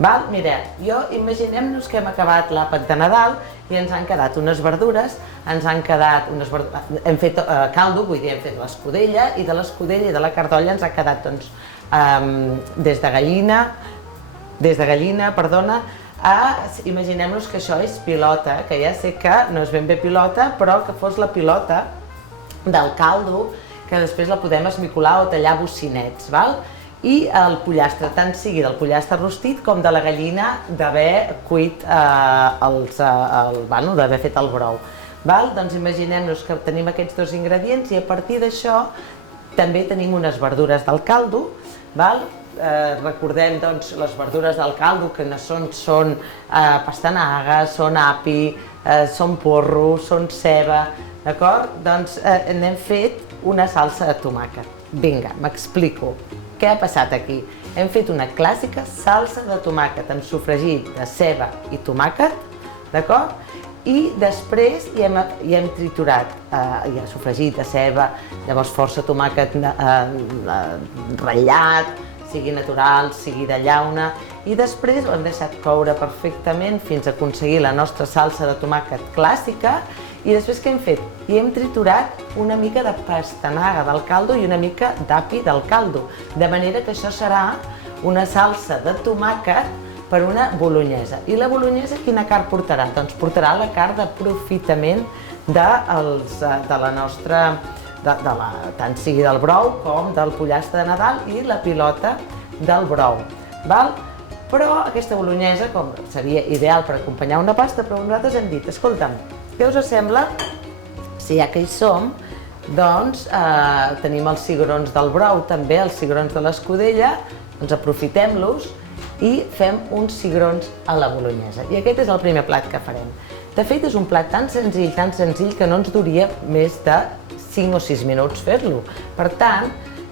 Mira, imaginem-nos que hem acabat l'àpat de Nadal i ens han quedat unes verdures, hem fet caldo, vull dir, hem fet l'escudella, i de l'escudella i de la cardolla ens ha quedat des de gallina, imaginem-nos que això és pilota, que ja sé que no és ben bé pilota, però que fos la pilota del caldo, que després la podem esmicolar o tallar a bocinets, i el pollastre, tant sigui del pollastre rostit com de la gallina d'haver cuit, d'haver fet el brou. Doncs imaginem-nos que tenim aquests dos ingredients i a partir d'això també tenim unes verdures del caldo. Recordem les verdures del caldo, que són pastanagues, són api, són porro, són ceba, d'acord? Doncs n'hem fet una salsa de tomàquet. Vinga, m'explico. Què ha passat aquí? Hem fet una clàssica salsa de tomàquet amb sofregit de ceba i tomàquet, d'acord? I després hi hem triturat sofregit de ceba, llavors força tomàquet ratllat, sigui natural, sigui de llauna, i després ho hem deixat coure perfectament fins a aconseguir la nostra salsa de tomàquet clàssica. I després què hem fet? Hi hem triturat una mica de pastanaga del caldo i una mica d'api del caldo, de manera que això serà una salsa de tomàquet per una bolognesa. I la bolognesa quina carn portarà? Doncs portarà la carn d'aprofitament de la nostra, tant sigui del brou com del pollastre de Nadal i la pilota del brou. Però aquesta bolognesa seria ideal per acompanyar una pasta, però nosaltres hem dit, escolta'm, què us sembla, si ja que hi som, doncs tenim els cigrons del brou, també els cigrons de l'escudella, doncs aprofitem-los i fem uns cigrons a la bolognesa. I aquest és el primer plat que farem. De fet, és un plat tan senzill que no ens duria més de 5 o 6 minuts fer-lo. Per tant,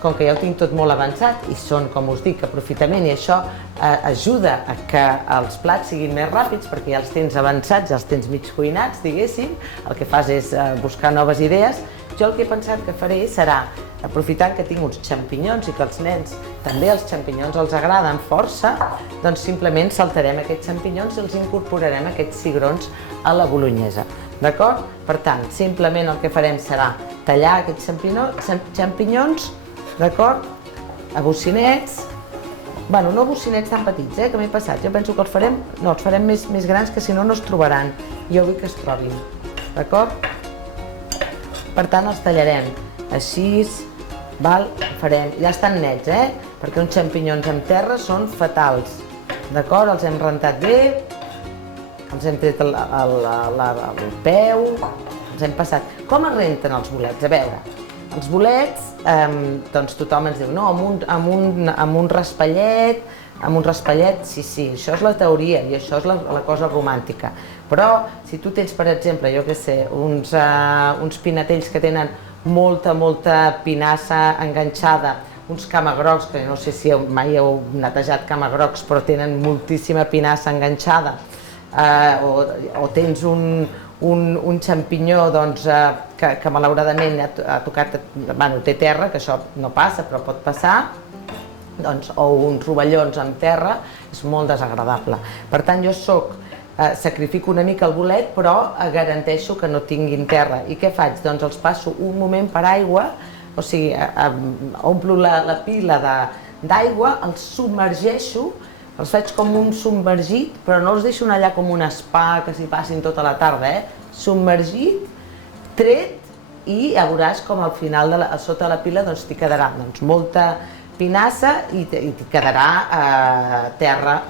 com que ja ho tinc tot molt avançat i són, com us dic, aprofitament, i això ajuda a que els plats siguin més ràpids perquè ja els tens avançats, ja els tens mig cuinats, diguéssim, el que fas és buscar noves idees. Jo el que he pensat que faré serà, aprofitant que tinc uns xampinyons i que als nens també els xampinyons els agraden força, doncs simplement saltarem aquests xampinyons i els incorporarem aquests cigrons a la bolognesa. D'acord? Per tant, simplement el que farem serà tallar aquests xampinyons, d'acord? A bocinets, bueno, no bocinets tan petits, que m'he passat, jo penso que els farem més grans, que si no, no es trobaran, jo vull que es trobin, d'acord? Per tant, els tallarem així, ja estan nets, perquè uns xampinyons amb terra són fatals, d'acord? Els hem rentat bé, els hem tret el peu, els hem passat. Com es renten els bolets? A veure, els bolets, doncs tothom ens diu, no, amb un raspallet, sí, això és la teoria i això és la cosa romàntica. Però si tu tens, per exemple, jo què sé, uns pinatells que tenen molta pinassa enganxada, uns camagrocs, que no sé si mai heu netejat camagrocs, però tenen moltíssima pinassa enganxada, o tens un xampinyó que malauradament ha tocat, té terra, que això no passa, però pot passar, o uns rovellons amb terra, és molt desagradable. Per tant, jo sacrifico una mica el bolet, però garanteixo que no tinguin terra. I què faig? Doncs els passo un moment per aigua, o sigui, omplo la pila d'aigua, els submergeixo, els faig com un submergit, però no els deixo allà com un spa que s'hi passin tota la tarda, submergit, tret, i ja veuràs com al final, sota la pila, t'hi quedarà molta pinassa i t'hi quedarà terra.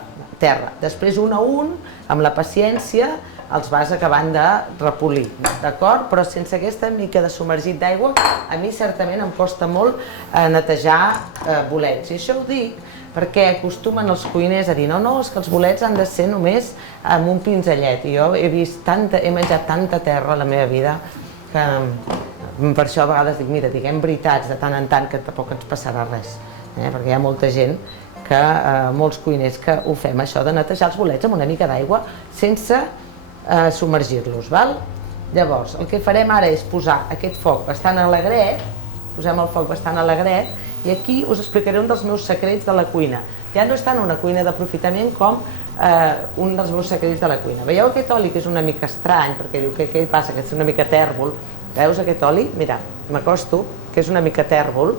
Després, un a un, amb la paciència, els vas acabant de repolir, d'acord? Però sense aquesta mica de submergit d'aigua, a mi certament em costa molt netejar bolets. I això ho dic perquè acostumen els cuiners a dir no, és que els bolets han de ser només amb un pinzellet. I jo he menjat tanta terra a la meva vida que per això a vegades dic, mira, diguem veritats de tant en tant que tampoc ens passarà res, perquè hi ha molta gent, molts cuiners que ho fem això de netejar els bolets amb una mica d'aigua sense submergir-los. Llavors, el que farem ara és posar aquest foc bastant alegret, posem el foc bastant alegret, i aquí us explicaré un dels meus secrets de la cuina. ja no és tant una cuina d'aprofitament com un dels meus secrets de la cuina. Veieu aquest oli que és una mica estrany, perquè diu, què passa, que és una mica tèrbol? Veus aquest oli? Mira, m'acosto, que és una mica tèrbol.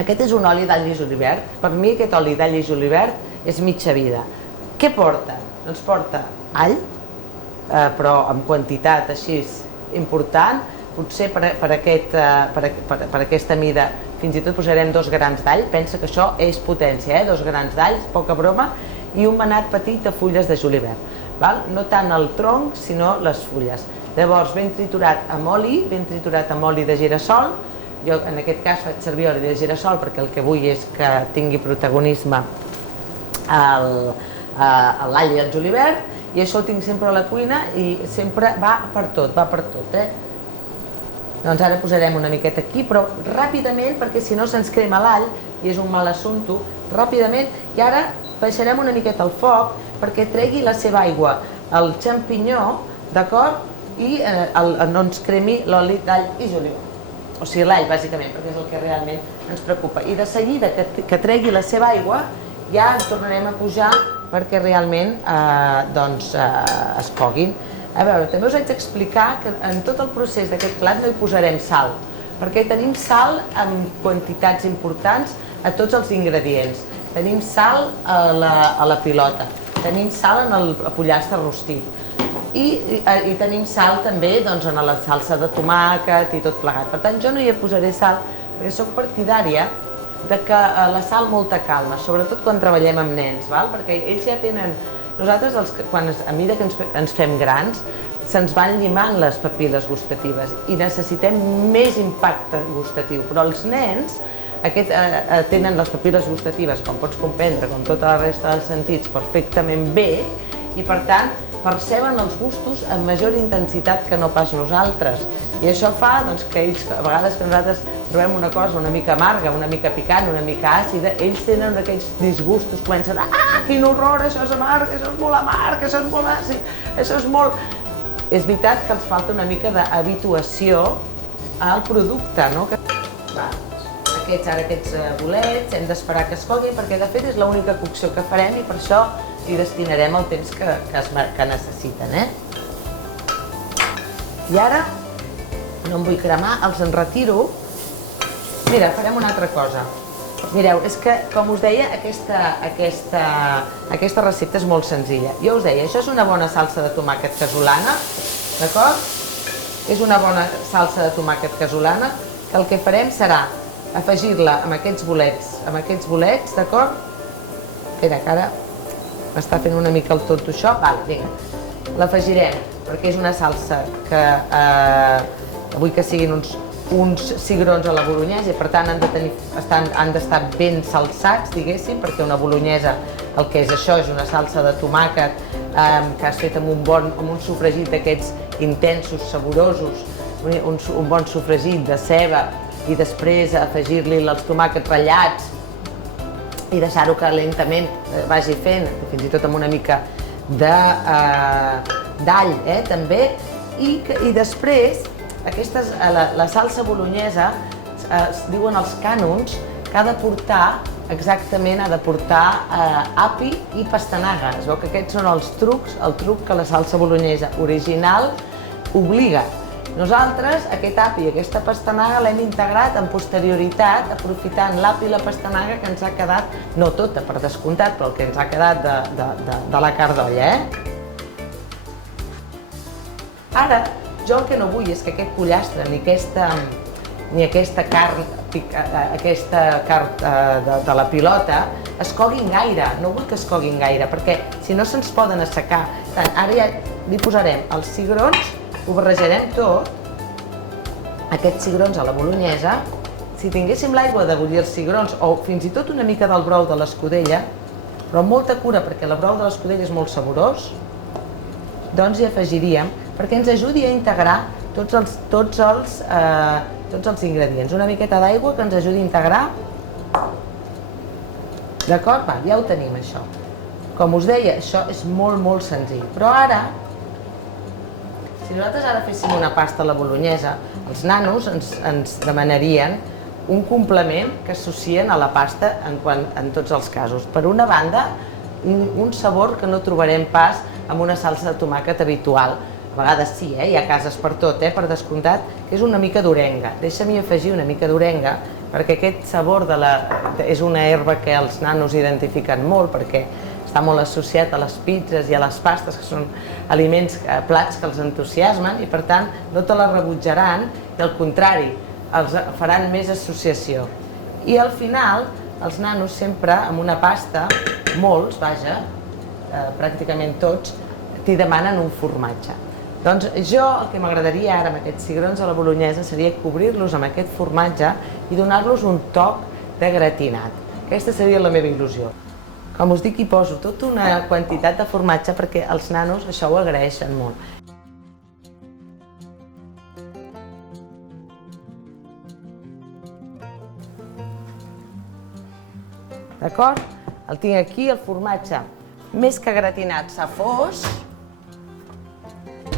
Aquest és un oli d'all i julivert. Per mi aquest oli d'all i julivert és mitja vida. Què porta? Doncs porta all, però en quantitat així important, potser per aquesta mida fins i tot posarem 2 grans d'all, pensa que això és potència, 2 grans d'all, poca broma, i un manat petit de fulles de julivert, no tant el tronc sinó les fulles. Llavors ben triturat amb oli de girassol, jo en aquest cas faig servir oli de girassol perquè el que vull és que tingui protagonisme l'all i el julivert, i això ho tinc sempre a la cuina i sempre va per tot. Doncs ara posarem una miqueta aquí, però ràpidament, perquè si no se'ns crema l'all i és un mal assumpte, ràpidament, i ara baixarem una miqueta el foc perquè tregui la seva aigua el xampinyó, d'acord? I no ens cremi l'oli d'all i julivert, o sigui l'all bàsicament, perquè és el que realment ens preocupa. I de seguida que tregui la seva aigua ja ens tornarem a pujar perquè realment es coguin. A veure, també us haig d'explicar que en tot el procés d'aquest plat no hi posarem sal, perquè tenim sal en quantitats importants a tots els ingredients. Tenim sal a la pilota, tenim sal en el pollastre rostit i tenim sal també en la salsa de tomàquet i tot plegat. Per tant, jo no hi posaré sal perquè soc partidària de que la sal molta calma, sobretot quan treballem amb nens, perquè ells ja tenen... Nosaltres, a mesura que ens fem grans, se'ns van llimant les papil·les gustatives i necessitem més impacte gustatiu, però els nens tenen les papil·les gustatives, com pots comprendre, com tota la resta dels sentits, perfectament bé, i per tant perceben els gustos amb major intensitat que no pas nosaltres. I això fa que ells, a vegades que nosaltres trobem una cosa una mica amarga, una mica picant, una mica àcida, ells tenen aquells disgustos, comencen quin horror, això és amarg, això és molt amarg, això és molt àcid, això és molt... És veritat que els falta una mica d'habituació al producte, no? Aquests bolets hem d'esperar que es coguin perquè de fet és l'única cocció que farem i per això hi destinarem el temps que necessiten. I ara, no em vull cremar, els en retiro. Mira, farem una altra cosa. Mireu, és que, com us deia, aquesta recepta és molt senzilla. Jo us deia, això és una bona salsa de tomàquet casolana, d'acord? És una bona salsa de tomàquet casolana, que el que farem serà afegir-la amb aquests bolets, d'acord? Espera, que ara m'està fent una mica el tonto això. Vinga, l'afegirem, perquè és una salsa que vull que siguin uns cigrons a la bolognesa i per tant han d'estar ben salsats, diguéssim, perquè una bolognesa el que és això és una salsa de tomàquet que has fet amb un sofregit d'aquests intensos, saborosos, un bon sofregit de ceba i després afegir-li els tomàquets ratllats i deixar-ho que lentament vagi fent, fins i tot amb una mica d'all també, i després la salsa bolognesa, diuen els cànons, que ha de portar api i pastanaga. Es veu que aquests són els trucs, el truc que la salsa bolognesa original obliga. Nosaltres aquest api i aquesta pastanaga l'hem integrat amb posterioritat, aprofitant l'api i la pastanaga que ens ha quedat, no tota per descomptat, però el que ens ha quedat de la carn d'olla. Ara, jo el que no vull és que aquest pollastre ni aquesta carn de la pilota es coguin gaire, no vull que es coguin gaire, perquè si no se'ns poden assecar. Ara ja li posarem els cigrons, ho barrejarem tot, aquests cigrons a la bolognesa. Si tinguéssim l'aigua de bullir els cigrons o fins i tot una mica del brou de l'escudella, però amb molta cura perquè el brou de l'escudella és molt saborós, doncs hi afegiríem perquè ens ajudi a integrar tots els ingredients. Una miqueta d'aigua que ens ajudi a integrar. D'acord? Ja ho tenim, això. Com us deia, això és molt, molt senzill. Però ara, si nosaltres ara féssim una pasta a la bolognesa, els nanos ens demanarien un complement que associen a la pasta en tots els casos. Per una banda, un sabor que no trobarem pas amb una salsa de tomàquet habitual. A vegades sí, hi ha cases per tot, per descomptat, que és una mica d'orenga. Deixa'm afegir una mica d'orenga, perquè aquest sabor és una herba que els nanos identifiquen molt, perquè està molt associat a les pizzas i a les pastes, que són aliments, plats que els entusiasmen, i per tant no te la rebutjaran, i al contrari, els faran més associació. I al final, els nanos sempre amb una pasta, molts, vaja, pràcticament tots, t'hi demanen un formatge. Doncs jo el que m'agradaria ara amb aquests cigrons a la bolognesa seria cobrir-los amb aquest formatge i donar-los un toc de gratinat. Aquesta seria la meva il·lusió. Com us dic, hi poso tota una quantitat de formatge perquè els nanos això ho agraeixen molt. D'acord? El tinc aquí, el formatge més que gratinat s'ha fos,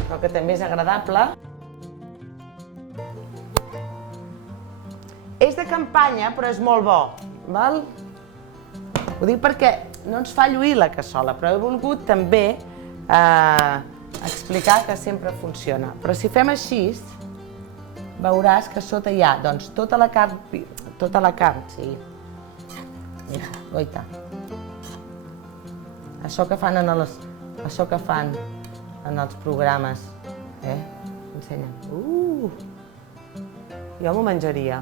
però que també és agradable. És de campanya, però és molt bo, val? Ho dic perquè no ens fa lluir la cassola, però he volgut també explicar que sempre funciona. Però si fem així, veuràs que sota hi ha tota la carn, sí. Mira, goita. Això que fan en els programes, ensenya'm. Jo m'ho menjaria.